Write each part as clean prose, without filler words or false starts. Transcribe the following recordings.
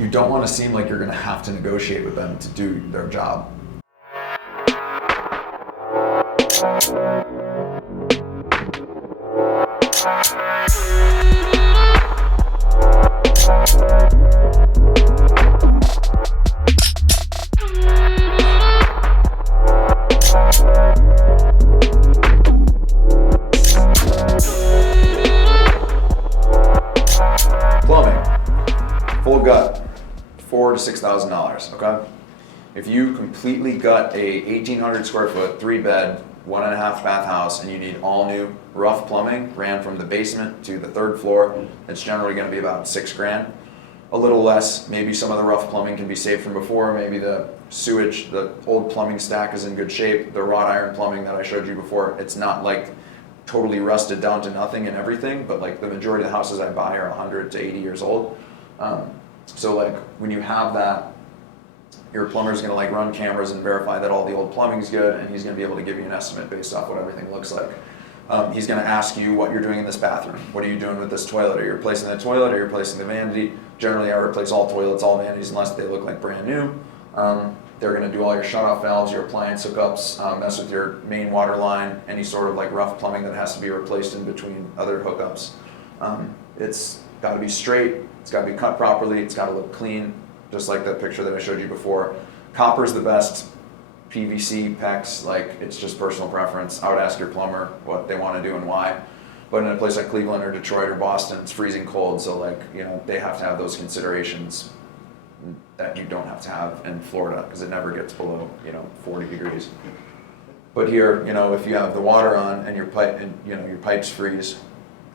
You don't want to seem like you're going to have to negotiate with them to do their job. Plumbing, full gut, $4,000 to $6,000, okay? If you completely gut a 1,800 square foot, 3-bed, 1.5 bath house, and you need all new rough plumbing, ran from the basement to the 3rd floor, it's generally gonna be about $6,000. A little less, maybe some of the rough plumbing can be saved from before, maybe the sewage, the old plumbing stack is in good shape, the wrought iron plumbing that I showed you before, it's not like totally rusted down to nothing and everything, but like the majority of the houses I buy are 100 to 80 years old. So like when you have that, your plumber's gonna like run cameras and verify that all the old plumbing's good, and he's gonna be able to give you an estimate based off what everything looks like. He's gonna ask you what you're doing in this bathroom. What are you doing with this toilet? Are you replacing the toilet? Are you replacing the vanity? Generally I replace all toilets, all vanities, unless they look like brand new. They're gonna do all your shut-off valves, your appliance hookups, mess with your main water line, any sort of like rough plumbing that has to be replaced in between other hookups. It's gotta be straight, it's gotta be cut properly, it's gotta look clean, just like that picture that I showed you before. Copper's the best, PVC, PEX, like it's just personal preference. I would ask your plumber what they wanna do and why. But in a place like Cleveland or Detroit or Boston, it's freezing cold, so like, you know, they have to have those considerations that you don't have to have in Florida, because it never gets below, 40 degrees. But here, if you have the water on and your pipe, and your pipes freeze,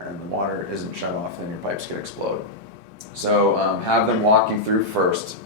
and the water isn't shut off, then your pipes could explode. So have them walk you through first.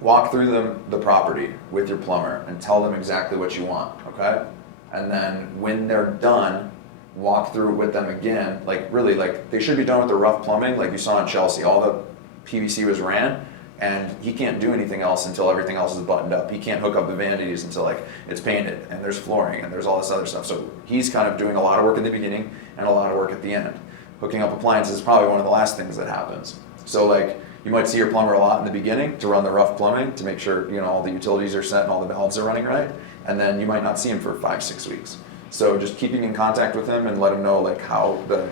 Walk through the property with your plumber and tell them exactly what you want, okay? And then when they're done, walk through it with them again. Like really, like they should be done with the rough plumbing, like you saw in Chelsea. All the PVC was ran, and he can't do anything else until everything else is buttoned up. He can't hook up the vanities until like it's painted and there's flooring and there's all this other stuff. So he's kind of doing a lot of work at the beginning and a lot of work at the end. Hooking up appliances is probably one of the last things that happens. So like you might see your plumber a lot in the beginning to run the rough plumbing to make sure all the utilities are set and all the valves are running right, and then you might not see him for 5-6 weeks. So just keeping in contact with him and let him know like how the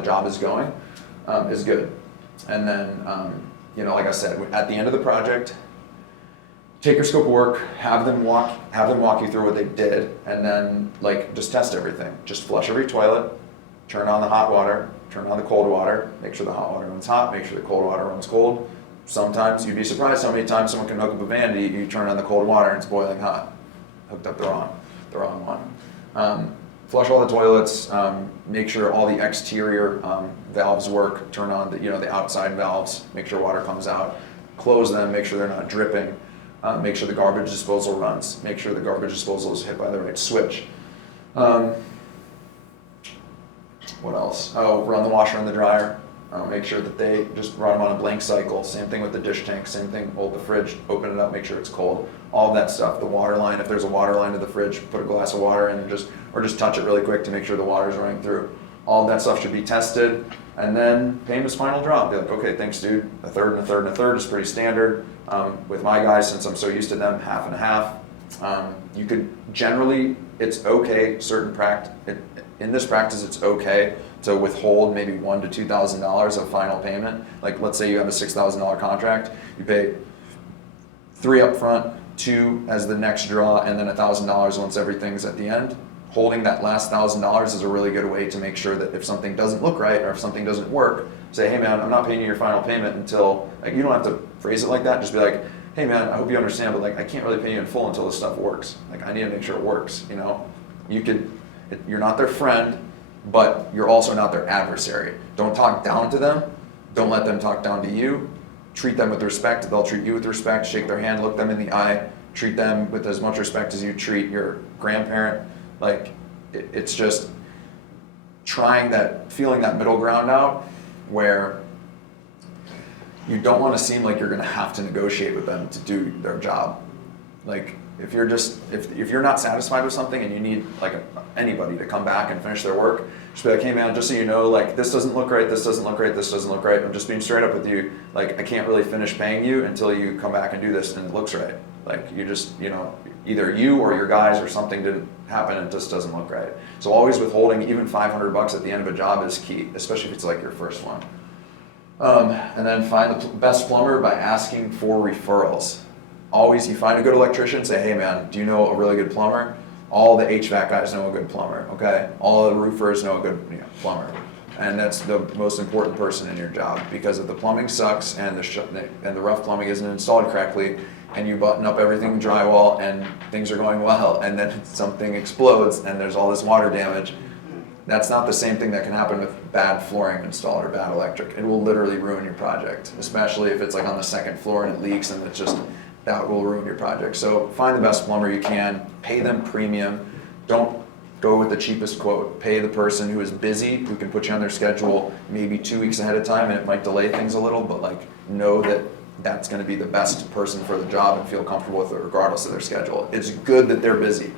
job is going is good. And then like I said, at the end of the project, take your scope of work, have them walk you through what they did, and then like just test everything. Just flush every toilet, turn on the hot water, turn on the cold water, make sure the hot water runs hot, make sure the cold water runs cold. Sometimes you'd be surprised how many times someone can hook up a vanity, you turn on the cold water and it's boiling hot. Hooked up the wrong one. Flush all the toilets, make sure all the exterior valves work, turn on the outside valves, make sure water comes out, close them, make sure they're not dripping, make sure the garbage disposal runs, make sure the garbage disposal is hit by the right switch. What else? Oh, run the washer and the dryer. Make sure that they just run them on a blank cycle. Same thing with the dish tank, same thing, hold the fridge, open it up, make sure it's cold. All of that stuff, the water line, if there's a water line to the fridge, put a glass of water in and just touch it really quick to make sure the water's running through. All of that stuff should be tested, and then pay him his final drop. Be like, okay, thanks dude, a third and a third and a third is pretty standard. With my guys, since I'm so used to them, half and a half. You could generally, it's okay, in this practice it's okay to withhold maybe $1,000 to $2,000 of final payment. Like let's say you have a $6,000 contract, you pay $3,000 up front, $2,000 as the next draw, and then $1,000 once everything's at the end. Holding that last $1,000 is a really good way to make sure that if something doesn't look right or if something doesn't work, say, hey man, I'm not paying you your final payment until, like you don't have to phrase it like that, just be like, hey man, I hope you understand, but like I can't really pay you in full until this stuff works. Like I need to make sure it works, You're not their friend, but you're also not their adversary. Don't talk down to them. Don't let them talk down to you. Treat them with respect. They'll treat you with respect. Shake their hand, look them in the eye. Treat them with as much respect as you treat your grandparent. Like it's just feeling that middle ground out where you don't want to seem like you're going to have to negotiate with them to do their job. Like If you're not satisfied with something and you need like anybody to come back and finish their work, just be like, hey man, just so you know, like this doesn't look right, this doesn't look right, this doesn't look right. I'm just being straight up with you. Like I can't really finish paying you until you come back and do this and it looks right. Like you just, either you or your guys or something didn't happen and it just doesn't look right. So always withholding even $500 at the end of a job is key, especially if it's like your first one. And then find the best plumber by asking for referrals. Always, you find a good electrician, say, hey man, do you know a really good plumber? All the HVAC guys know a good plumber, okay? All the roofers know a good plumber. And that's the most important person in your job, because if the plumbing sucks and the rough plumbing isn't installed correctly, and you button up everything drywall and things are going well, and then something explodes and there's all this water damage, that's not the same thing that can happen with bad flooring installed or bad electric. It will literally ruin your project, especially if it's like on the second floor and it leaks and it's just, that will ruin your project. So find the best plumber you can, pay them premium, don't go with the cheapest quote. Pay the person who is busy, who can put you on their schedule maybe 2 weeks ahead of time, and it might delay things a little, but like know that that's gonna be the best person for the job and feel comfortable with it regardless of their schedule. It's good that they're busy.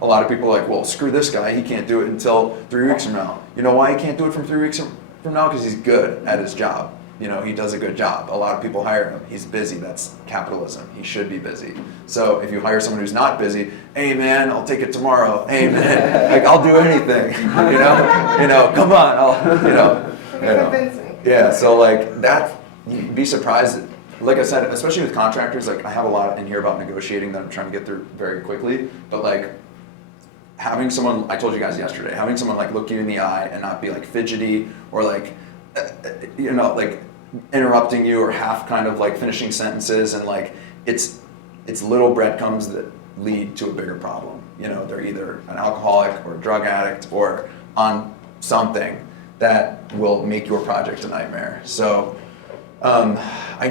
A lot of people are like, well, screw this guy, he can't do it until 3 weeks from now. You know why he can't do it from 3 weeks from now? Because he's good at his job. He does a good job. A lot of people hire him. He's busy. That's capitalism. He should be busy. So if you hire someone who's not busy, hey man, I'll take it tomorrow. Hey man, like I'll do anything. Come on. Yeah. So like that, you'd be surprised. Like I said, especially with contractors, like I have a lot in here about negotiating that I'm trying to get through very quickly. But like having someone, I told you guys yesterday, having someone like look you in the eye and not be like fidgety or like, like interrupting you or half kind of like finishing sentences, and like it's little breadcrumbs that lead to a bigger problem. They're either an alcoholic or a drug addict or on something that will make your project a nightmare. So I'm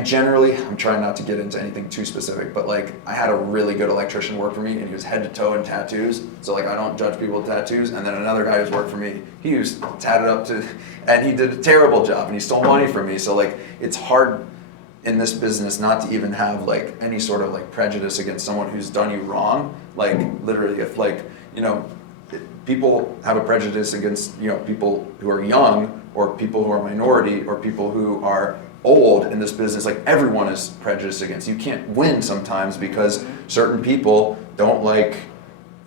trying not to get into anything too specific, but like I had a really good electrician work for me and he was head to toe in tattoos. So like I don't judge people with tattoos. And then another guy who's worked for me, he was tatted up to, and he did a terrible job and he stole money from me. So like it's hard in this business not to even have like any sort of like prejudice against someone who's done you wrong. Like literally if like, people have a prejudice against, people who are young or people who are minority or people who are old in this business. Like everyone is prejudiced against. You can't win sometimes because certain people don't like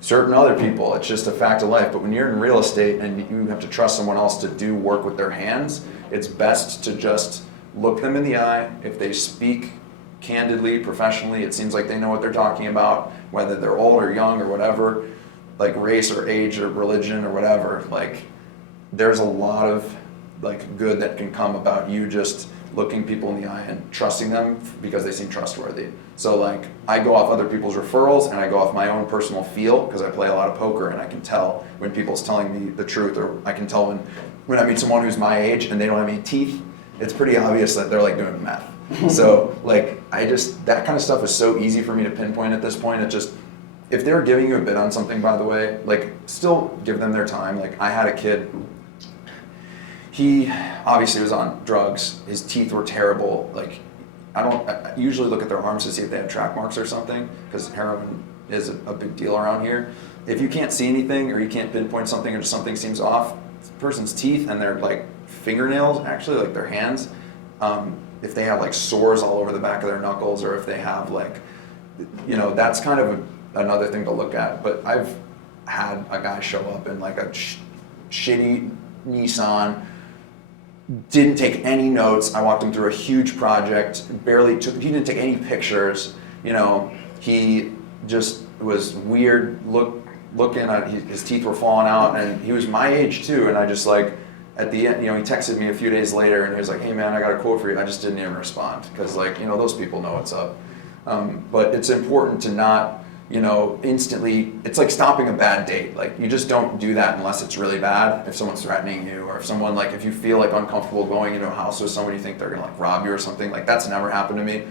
certain other people. It's just a fact of life. But when you're in real estate and you have to trust someone else to do work with their hands, it's best to just look them in the eye. If they speak candidly, professionally, it seems like they know what they're talking about, whether they're old or young or whatever, like race or age or religion or whatever. Like there's a lot of like good that can come about you just looking people in the eye and trusting them because they seem trustworthy. So like I go off other people's referrals and I go off my own personal feel because I play a lot of poker and I can tell when people's telling me the truth, or I can tell when I meet someone who's my age and they don't have any teeth, it's pretty obvious that they're like doing meth. So like that kind of stuff is so easy for me to pinpoint at this point. It just, if they're giving you a bid on something, by the way, like still give them their time. Like I had a kid, he obviously was on drugs. His teeth were terrible. Like, I usually look at their arms to see if they have track marks or something, because heroin is a big deal around here. If you can't see anything or you can't pinpoint something or something seems off, the person's teeth and their like fingernails, actually like their hands, if they have like sores all over the back of their knuckles, or if they have like, that's kind of another thing to look at. But I've had a guy show up in like a shitty Nissan, didn't take any notes. I walked him through a huge project, he didn't take any pictures. He just was weird looking at, his teeth were falling out, and he was my age too. And I just like, at the end, he texted me a few days later and he was like, hey man, I got a quote for you. I just didn't even respond because like, those people know what's up. But it's important to not, instantly, it's like stopping a bad date. Like you just don't do that unless it's really bad. If someone's threatening you, or if someone like, if you feel like uncomfortable going into a house with someone you think they're gonna like rob you or something, like that's never happened to me.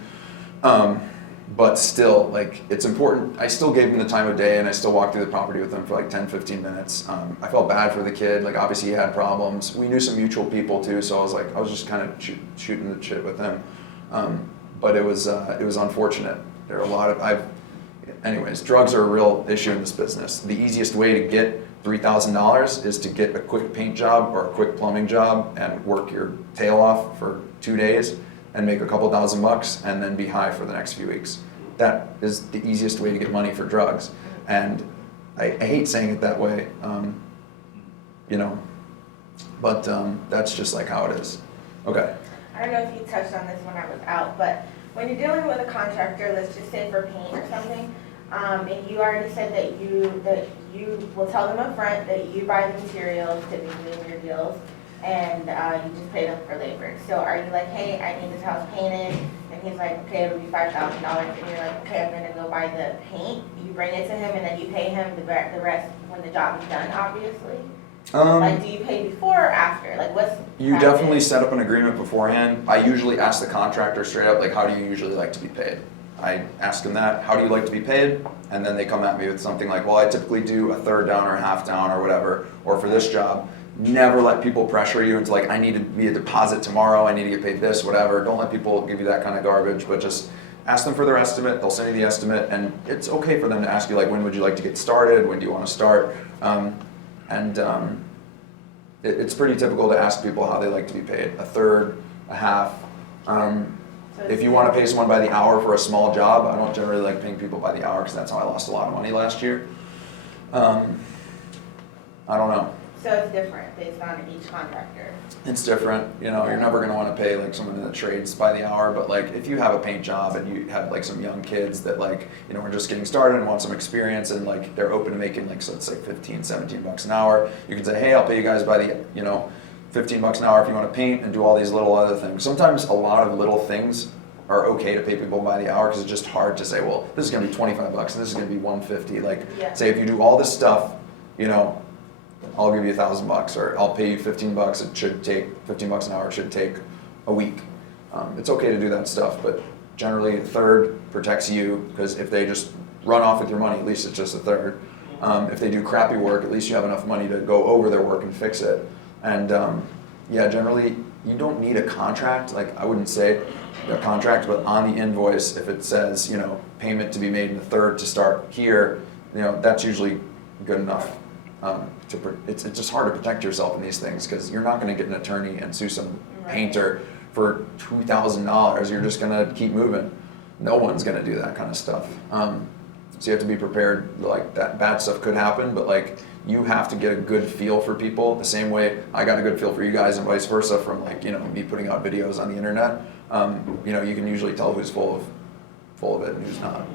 But still, like it's important. I still gave him the time of day and I still walked through the property with him for like 10, 15 minutes. I felt bad for the kid. Like obviously he had problems. We knew some mutual people too. So I was just kind of shooting the shit with him. But it was unfortunate. There are a lot of, anyways, drugs are a real issue in this business. The easiest way to get $3,000 is to get a quick paint job or a quick plumbing job and work your tail off for 2 days and make a couple $1,000 and then be high for the next few weeks. That is the easiest way to get money for drugs. And I hate saying it that way, you know, but that's just like how it is. Okay. I don't know if you touched on this when I was out, but when you're dealing with a contractor, let's just say for paint or something, and you already said that you will tell them up front that you buy the materials typically in your deals, and you just pay them for labor. So are you like, hey, I need this house painted, and he's like, okay, it'll be $5,000, and you're like, okay, I'm gonna go buy the paint. You bring it to him, and then you pay him the rest when the job is done, obviously. Like, do you pay before or after? Like, what's You definitely set up an agreement beforehand. I usually ask the contractor straight up, like, how do you usually like to be paid? I ask them that, how do you like to be paid? And then they come at me with something like, well, I typically do a third down or a half down or whatever, or for this job. Never let people pressure you into like, I need to be a deposit tomorrow, I need to get paid this, whatever. Don't let people give you that kind of garbage, but just ask them for their estimate, they'll send you the estimate, and it's okay for them to ask you like, when would you like to get started, when do you want to start? It's pretty typical to ask people how they like to be paid, a third, a half. If you want to pay someone by the hour for a small job, I don't generally like paying people by the hour because that's how I lost a lot of money last year. I don't know. So it's different based on each contractor. It's different, you know, you're never gonna wanna pay like someone in the trades by the hour, but like if you have a paint job and you have like some young kids that like, you know, are just getting started and want some experience and like they're open to making like, so it's like 15, 17 bucks an hour, you can say, hey, I'll pay you guys by the, you know, 15 bucks an hour if you wanna paint and do all these little other things. Sometimes a lot of little things are okay to pay people by the hour because it's just hard to say, well, this is gonna be 25 bucks and this is gonna be 150. Like, say if you do all this stuff, you know, I'll give you $1,000 or I'll pay you 15 bucks. It should take 15 bucks an hour. It should take a week. It's okay to do that stuff, but generally a third protects you because if they just run off with your money, at least it's just a third. If they do crappy work, at least you have enough money to go over their work and fix it. And yeah, generally you don't need a contract. Like I wouldn't say a contract, but on the invoice, if it says, you know, payment to be made in the third to start here, you know, that's usually good enough. It's just hard to protect yourself in these things because you're not going to get an attorney and sue some painter for $2,000. You're just going to keep moving. No one's going to do that kind of stuff. So you have to be prepared. Like that bad stuff could happen, but like you have to get a good feel for people. The same way I got a good feel for you guys and vice versa from like, you know, me putting out videos on the internet. You know, you can usually tell who's full of it and who's not.